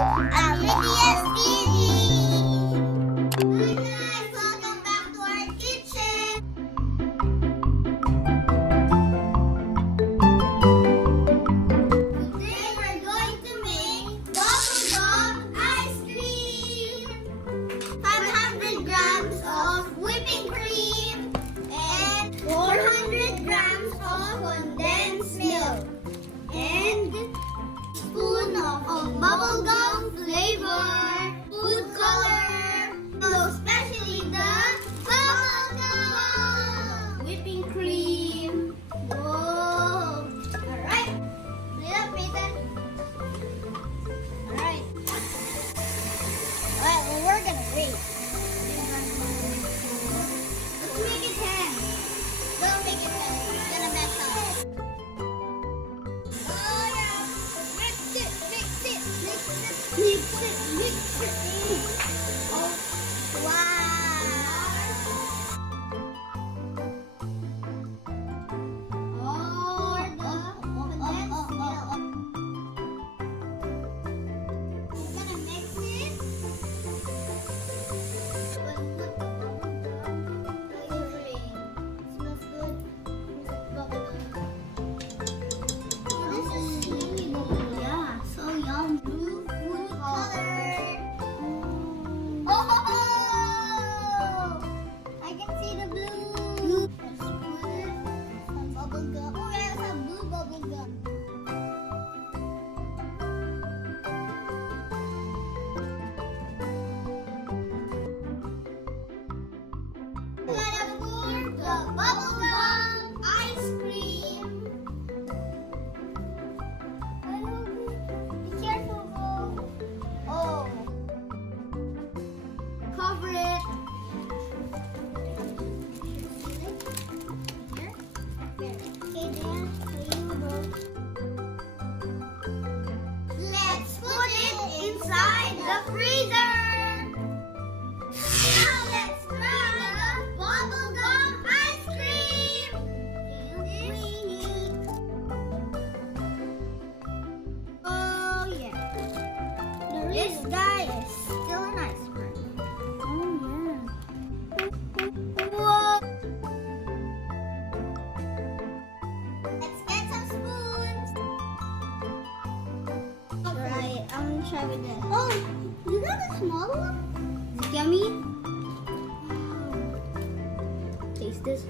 Amitiels TV! Hi guys! Welcome back to our kitchen! Today we're going to make bubblegum ice cream! 500 grams of whipping cream and 400 grams of condensed milk and spoon of bubblegum flavor, food color, especially the bubblegum whipping cream. Whoa! Alright, clean up, Nathan. Alright. Alright, well, we're gonna wait. Let's make it 10. Don't make it 10. It's gonna mess up. Oh yeah. Mix it, mix it, mix it, mix it, mix it. Oh, wow. Oh, condensed milk. We're gonna mix it. We'll put bubblegum flavoring. Smells good. Bubblegum. This is chewy bubblegum. Yeah, so yum. Blue food color. Oh! I can see the blue. Let's put some bubblegum. Oh, yeah, some blue bubblegum. Gotta pour the bubblegum ice cream. Be careful, Bo. Oh. Cover it. Here. There. Okay, Dan. For you, Bo. Let's put it inside the freezer. Now let's try the bubblegum ice cream. Oh yeah. This guy is still an ice cream. Oh yeah. Whoa. Let's get some spoons. Alright, I'm gonna try with this. Oh, you got a small one? Is it yummy? Taste this.